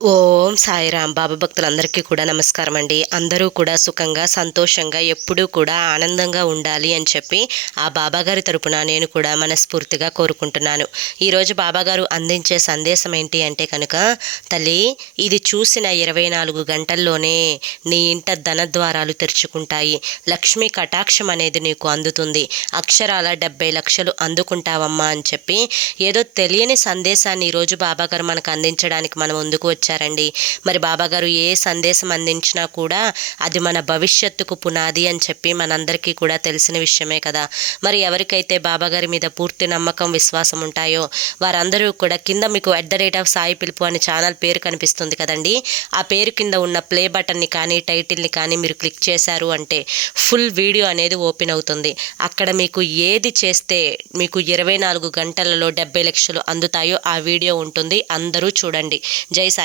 ఓం సాయిరాం. బాబా భక్తులందరికీ కూడా నమస్కారం అండి. అందరూ కూడా సుఖంగా, సంతోషంగా, ఎప్పుడూ కూడా ఆనందంగా ఉండాలి అని చెప్పి ఆ బాబాగారి తరపున నేను కూడా మనస్ఫూర్తిగా కోరుకుంటున్నాను. ఈరోజు బాబాగారు అందించే సందేశం ఏంటి అంటే కనుక, తల్లి, ఇది చూసిన 24 గంటల్లోనే నీ ఇంట ధనద్వారాలు తెరుచుకుంటాయి. లక్ష్మీ కటాక్షం అనేది నీకు అందుతుంది. అక్షరాల 70 లక్షలు అందుకుంటావమ్మా అని చెప్పి ఏదో తెలియని సందేశాన్ని ఈరోజు బాబాగారు మనకు అందించడానికి మన ముందుకు వచ్చారండి. మరి బాబాగారు ఏ సందేశం అందించినా కూడా అది మన భవిష్యత్తుకు పునాది అని చెప్పి మనందరికీ కూడా తెలిసిన విషయమే కదా. మరి ఎవరికైతే బాబాగారి మీద పూర్తి నమ్మకం, విశ్వాసం ఉంటాయో వారందరూ కూడా కింద మీకు @సాయి పిలుపు అనే ఛానల్ పేరు కనిపిస్తుంది కదండి. ఆ పేరు కింద ఉన్న ప్లే బటన్ని కానీ టైటిల్ని కానీ మీరు క్లిక్ చేశారు అంటే ఫుల్ వీడియో అనేది ఓపెన్ అవుతుంది. అక్కడ మీకు ఏది చేస్తే మీకు 24 గంటలలో 70 లక్షలు అందుతాయో ఆ వీడియో ఉంటుంది. అందరూ చూడండి. జై సాయి.